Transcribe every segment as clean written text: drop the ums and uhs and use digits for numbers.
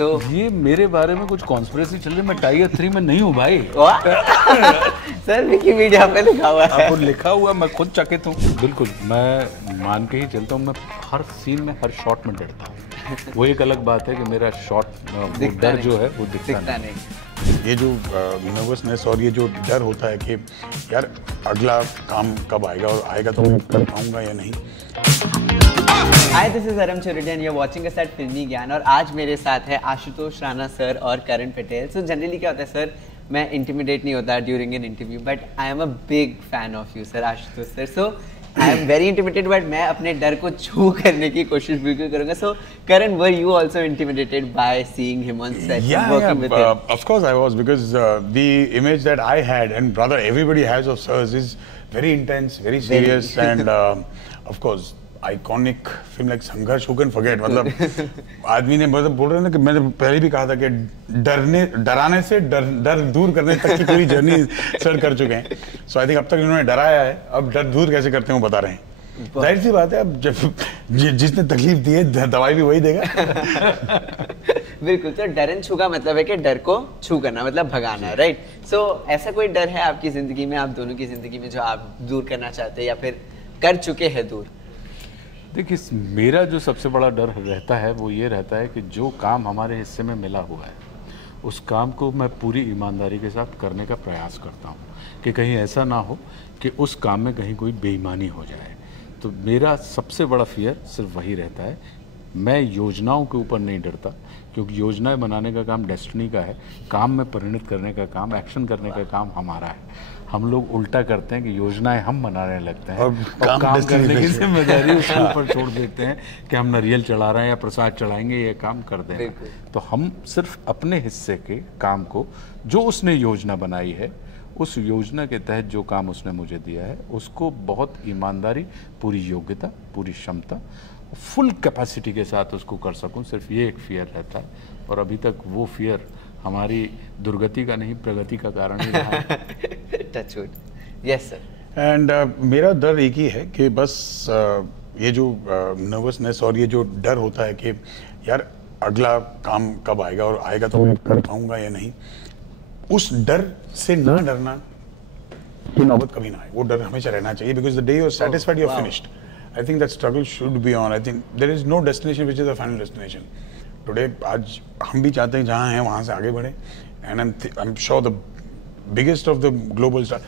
ये मेरे बारे में कुछ कॉन्स्पिरेसी चल रही है, मैं टाइगर 3 में नहीं हूँ भाई। सर विकिपीडिया पे लिखा हुआ है। आपको लिखा हुआ, मैं खुद चकित हूँ। बिल्कुल, मैं मान के ही चलता हूँ, मैं हर सीन में हर शॉट में डरता हूँ। वो एक अलग बात है कि मेरा शॉट डर जो है वो दिखता नहीं। ये जो नर्वसनेस और ये जो डर होता है कि यार अगला काम कब आएगा और आएगा तो मैं कर पाऊंगा या नहीं। Hi, this is Aram Churudiya and you are watching us at Filmy Gyaan. और आज मेरे साथ है आशुतोष राणा सर और करण पटेल। सो जनरली क्या होता है सर, मैं इंटिमिडेट नहीं होता during an interview, but I am a big fan of you sir Ashutosh sir. So I am very intimidated, but मैं अपने डर को छू करने की कोशिश बिल्कुल करूंगा। So Karan, were you also intimidated by seeing him on set, working with him? Of course I was, because the image that I had and brother everybody has of sirs is very intense, very serious and of course iconic film like संघर्ष, who can forget. मतलब आदमी ने मतलब बोल रहे हैं ना कि मैंने पहले भी कहा था कि डराने से डर दूर करने तक की पूरी जर्नी सर कर चुके हैं। सो आई थिंक अब तक इन्होंने डराया है, अब डर दूर कैसे करते हैं वो बता रहे हैं। जाहिर सी बात है, अब जब जिसने तकलीफ दी है दवाई भी वही देगा। बिल्कुल। तो डरन छू का मतलब है कि डर को छू करना, मतलब भगाना, राइट? सो ऐसा कोई डर है आपकी जिंदगी में, आप दोनों की जिंदगी में, जो आप दूर करना चाहते हैं या फिर कर चुके हैं दूर? देखिए, मेरा जो सबसे बड़ा डर रहता है वो ये रहता है कि जो काम हमारे हिस्से में मिला हुआ है उस काम को मैं पूरी ईमानदारी के साथ करने का प्रयास करता हूँ कि कहीं ऐसा ना हो कि उस काम में कहीं कोई बेईमानी हो जाए। तो मेरा सबसे बड़ा फियर सिर्फ वही रहता है। मैं योजनाओं के ऊपर नहीं डरता, क्योंकि योजनाएं बनाने का काम डेस्टिनी का है, काम में परिणत करने का काम, एक्शन करने का काम हमारा है। हम लोग उल्टा करते हैं कि योजनाएं हम बनाने लगते हैं और काम करने की जिम्मेदारी उसके ऊपर छोड़ देते हैं कि हम नारियल चढ़ा रहे हैं या प्रसाद चढ़ाएंगे, ये काम कर दें। तो हम सिर्फ अपने हिस्से के काम को, जो उसने योजना बनाई है, उस योजना के तहत जो काम उसने मुझे दिया है उसको बहुत ईमानदारी, पूरी योग्यता, पूरी क्षमता, फुल कैपेसिटी के साथ उसको कर सकूं, सिर्फ ये एक फियर रहता है। और अभी तक वो फियर हमारी दुर्गति का नहीं, प्रगति का कारण ही रहा है। Touch wood. Yes sir. And मेरा डर एक ही है कि बस ये जो नर्वसनेस और ये जो डर होता है कि यार अगला काम कब आएगा और आएगा तो मैं कर पाऊंगा या नहीं, उस डर से ना डरना कि नौबत कभी ना आए, वो डर हमेशा रहना चाहिए। Because the day you are satisfied, you are finished. I think that struggle should be on. I think there is no destination which is a final destination. Today, आज हम भी चाहते हैं जहाँ हैं वहाँ से आगे बढ़े, and I'm sure the biggest of the global star,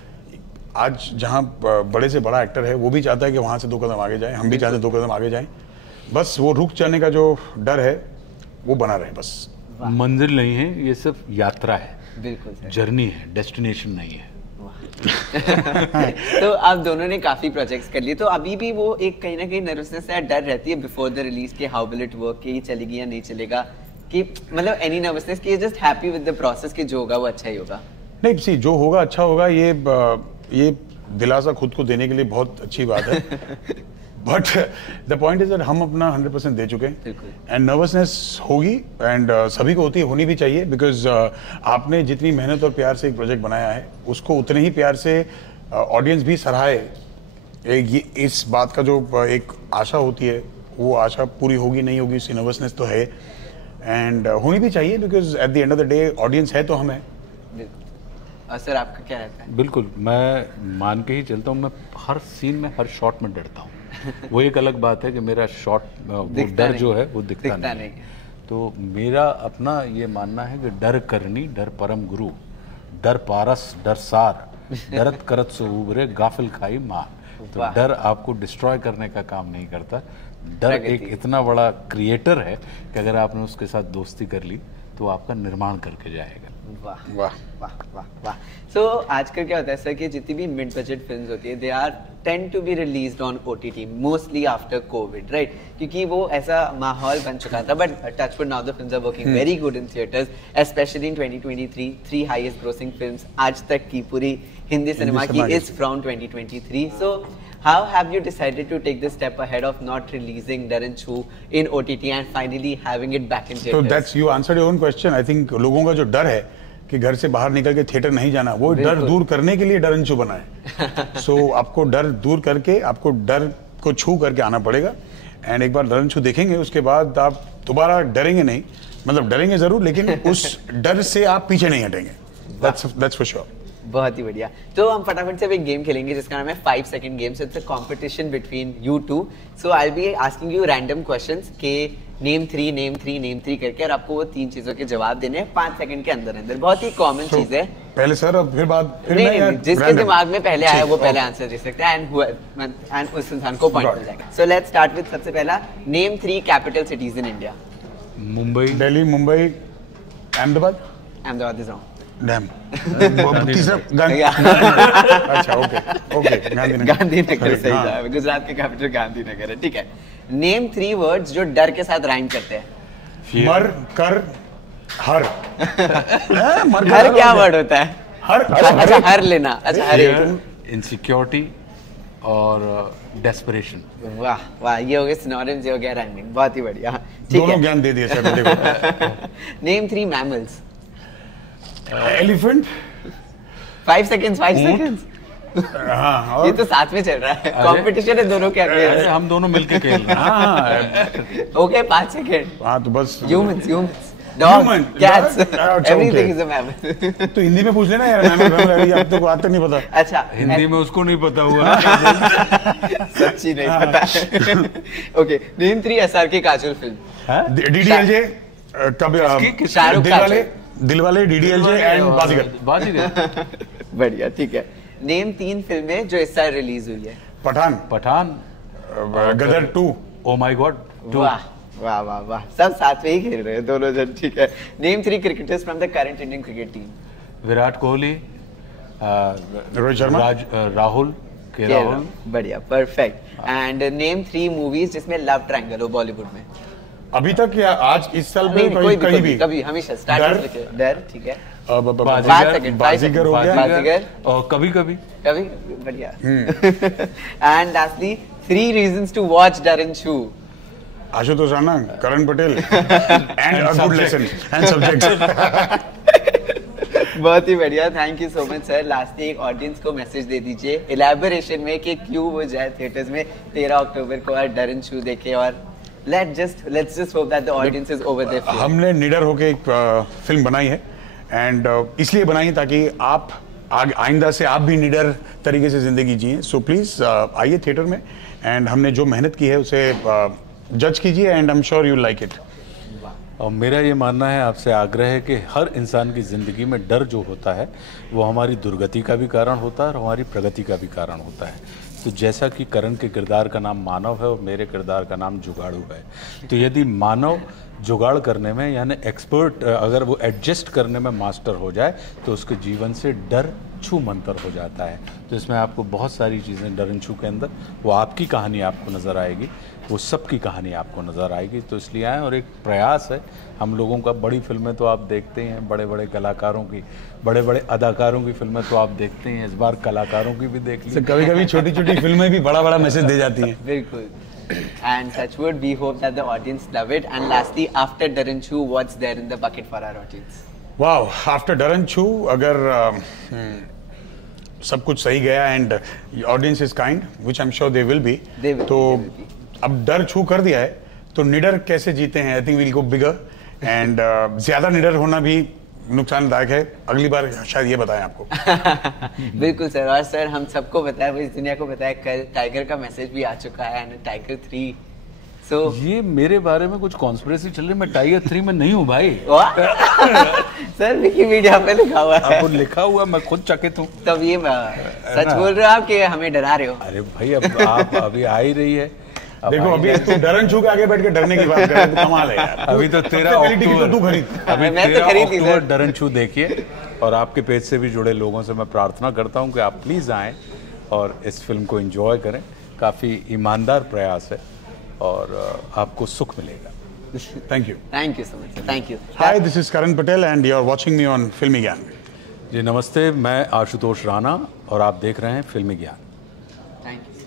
आज जहाँ बड़े से बड़ा एक्टर है वो भी चाहता है कि वहाँ से 2 कदम आगे जाए, हम भी चाहते हैं 2 कदम आगे जाएं। बस वो रुक जाने का जो डर है वो बना रहे बस। मंजिल नहीं है, ये सिर्फ यात्रा है, बिल्कुल जर्नी है, डेस्टिनेशन नहीं है। तो आप दोनों ने काफी प्रोजेक्ट्स कर लिए, तो अभी भी वो एक कहीं ना कहीं नर्वसनेस या डर रहती है बिफोर द रिलीज के, हाउ विल इट वर्क, कि ये चलेगी या नहीं चलेगा, कि मतलब एनी नर्वसनेस कि just happy with the process कि जो होगा वो अच्छा ही होगा? नहीं, सी जो होगा अच्छा होगा, ये दिलासा खुद को देने के लिए बहुत अच्छी बात है। But the point is that हम अपना 100% दे चुके हैं, एंड नर्वसनेस होगी, एंड सभी को होती है, होनी भी चाहिए। बिकॉज आपने जितनी मेहनत और प्यार से एक प्रोजेक्ट बनाया है उसको उतने ही प्यार से ऑडियंस भी सराहे। ये इस बात का जो एक आशा होती है वो आशा पूरी होगी नहीं होगी, इसकी नर्वसनेस तो है, एंड होनी भी चाहिए। Because at the end of the day audience है तो हम है। सर आपका क्या रहता है? बिल्कुल, मैं मान के ही चलता हूँ, मैं हर सीन में हर शॉट में डरता हूँ। वो एक अलग बात है कि मेरा शॉट, वो डर जो है वो दिखता नहीं। तो मेरा अपना ये मानना है कि डर करनी डर परम गुरु, डर पारस डर सार, डरत करत सो उबरे गाफिल खाई मार। तो डर आपको डिस्ट्रॉय करने का काम नहीं करता। डर एक इतना बड़ा क्रिएटर है कि अगर आपने उसके साथ दोस्ती कर ली तो आपका निर्माण करके जाएगा। वाह वाह वाह वाह वाह। सो आजकल क्या होता है सर कि जितनी भी मिड बजट फिल्म्स होती है, they are tend to be released on OTT mostly after covid, right? क्योंकि वो ऐसा माहौल बन चुका था। But touch wood, now the films are working very good in theatres, specially in 2023। 3 highest grossing films आज तक की पूरी हिंदी सिनेमा की is from 2023। So how have you decided to take this step ahead of not releasing Dharan Chu in OTT and finally having it back in theaters? So that's, you answered your own question. I think लोगों का जो डर है कि घर से बाहर निकल के थिएटर नहीं जाना, वो डर दूर करने के लिए डरन छू बना है। So आपको डर दूर करके, आपको डर को छू करके आना पड़ेगा, एंड एक बार डरन छू देखेंगे उसके बाद आप दोबारा डरेंगे नहीं, मतलब डरेंगे जरूर, लेकिन उस डर से आप पीछे नहीं हटेंगे। That's for sure. बहुत ही बढ़िया। तो हम फटाफट से एक गेम खेलेंगे जिसका नाम है 5 second game. So it's a competition between you two. So I will be asking you random questions के नेम 3 करके, और आपको वो 3 चीजों के जवाब देने हैं 5 सेकंड के अंदर अंदर। बहुत ही कॉमन चीज है। पहले सर और फिर बाद फिर नहीं, मैं, नहीं, जिसके random? दिमाग में पहले आया वो पहले Okay. आंसर दे सकता है एंड उस इंसान को पॉइंट मिल जाएगा। सो लेट्स स्टार्ट विद सबसे पहला, name 3 capital cities in India. Mumbai, Delhi, Mumbai, Ahmedabad. Ahmedabad is wrong. Dam. तीसरा अच्छा, ओके गांधीनगर। गांधीनगर सही हाँ। जवाब है। गुजरात की कैपिटल गांधीनगर है। ठीक है। नेम 3 वर्ड्स जो डर के साथ राइम करते हैं। मर कर हर। मर हर क्या वर्ड होता है? हर। अच्छा, हर लेना। अच्छा, हर इनसिक्योरिटी और डेस्परेशन। वाह वाह, ये हो गए सिनोनिम्स, ये हो गया राइमिंग। बहुत ही बढ़िया। ठीक दोनों है। ज्ञान दे दिए सर, देखो। Name 3 mammals. एलिफेंट। 5 सेकंड्स। हाँ, और ये तो साथ में चल रहा है, कंपटीशन है दोनों के अरे आगे। हम दोनों मिलके खेल रहे हैं। हाँ ओके, 5 सेकंड। हाँ, तो बस ह्यूमंस, डॉग, Human, कैट्स, अच्छा, everything okay. Is a mammal. तो हिंदी में पूछ लेना यार, मैम अब तो बात तक नहीं पता। अच्छा, हिंदी में उसको नहीं पता हुआ। सच्ची नहीं पता। Okay, name 3 SRK Kajol film. DDLJ कब शाहरुख दिलवाले डीडीएलजे एंड बाजीगर। बढ़िया, ठीक है। नेम 3 फिल्में जो इस साल रिलीज हुई है। पठान, गदर 2। Oh my God 2। वाह वाह वाह वाह, सब साथ में ही खेल रहे हैं दोनों जन। ठीक है। Name 3 cricketers from the current Indian cricket team. Virat Kohli, Rohit Sharma, Rahul के राहुल। बढ़िया, परफेक्ट। एंड नेम 3 मूवीज जिसमें लव ट्रायंगल हो बॉलीवुड में। अभी तक या आज इस साल में कहीं भी कभी हमें स्टार्ट से डर। ठीक है। बाजीगर हो गया, बाजीगर और कभी कभी बढ़िया। And lastly 3 reasons to watch Daran Chhoo. Ashutosh Rana, Karan Patel and a good lesson and subject. बहुत ही बढ़िया, thank you so much sir. Last एक ऑडियंस को मैसेज दे दीजिए इलैबोरेशन में कि क्यों वो जाए थिएटर्स में 13 अक्टूबर को और डरन शू देखे। और let's just hope that the audience is over their fear. हमने निडर होके एक फिल्म बनाई है एंड इसलिए बनाई है ताकि आप आइंदा से आप भी निडर तरीके से जिंदगी जिए। सो प्लीज आइए थिएटर में एंड हमने जो मेहनत की है उसे जज कीजिए and I am sure you like it. और मेरा ये मानना है, आपसे आग्रह है कि हर इंसान की ज़िंदगी में डर जो होता है वो हमारी दुर्गति का भी कारण होता है और हमारी प्रगति का भी कारण होता है। तो जैसा कि करण के किरदार का नाम मानव है और मेरे किरदार का नाम जुगाड़ू है, तो यदि मानव जुगाड़ करने में यानी एक्सपर्ट, अगर वो एडजस्ट करने में मास्टर हो जाए तो उसके जीवन से डर छू मंतर हो जाता है। तो इसमें आपको बहुत सारी चीज़ें डरन छू के अंदर, वो आपकी कहानी आपको नज़र आएगी, वो सबकी कहानी आपको नज़र आएगी। तो इसलिए आए, और एक प्रयास है हम लोगों का। बड़ी फिल्में तो आप देखते हैं, बड़े बड़े कलाकारों की, बड़े बड़े अदाकारों की फिल्में तो आप देखते हैं, इस बार कलाकारों की भी देख ली। कभी कभी छोटी छोटी फिल्में भी बड़ा बड़ा मैसेज दे जाती हैं। बिल्कुल। And touchwood, we hope that the audience love it. And lastly, after Daran Chu, what's there in the bucket for our audience? Wow, after Daran Chhoo अगर सब कुछ सही गया and audience is kind which I am sure they will be, तो अब डर छू कर दिया है तो निडर कैसे जीते हैं। I think will go bigger and ज्यादा निडर होना भी नुकसानदायक है। अगली बार शायद ये बताएं आपको। बिल्कुल सर। और सर हम सबको बताया, इस दुनिया को बताया, कल टाइगर का मैसेज भी आ चुका है एंड टाइगर 3। So, ये मेरे बारे में कुछ कॉन्स्पिरेसी चल रही है, मैं टाइगर 3 में नहीं हूँ भाई। सर विकिपीडिया पे लिखा हुआ है। आपको लिखा हुआ, मैं खुद चकित हूँ। तब ये सच बोल रहे हो आप कि हमें डरा रहे हो? अरे भाई, अब आप अभी आ ही रही है। देखो अभी तू डरन छू के आगे बैठ के डरने की बात कर रहा है, कमाल है यार। अभी तो 13 अक्टूबर तू खरीद। अभी मैं तो 13 खरीद ली अक्टूबर सर। डरन छू देखिए। और आपके पेज से भी जुड़े लोगों से मैं प्रार्थना करता हूँ कि आप प्लीज़ आएँ और इस फिल्म को एंजॉय करें। काफ़ी ईमानदार प्रयास है और आपको सुख मिलेगा। Thank you so much, thank you. Hi, this is Karan Patel and you are watching me on Filmy Gyaan. जी नमस्ते, मैं आशुतोष राणा और आप देख रहे हैं फिल्मी ज्ञान। Thank you.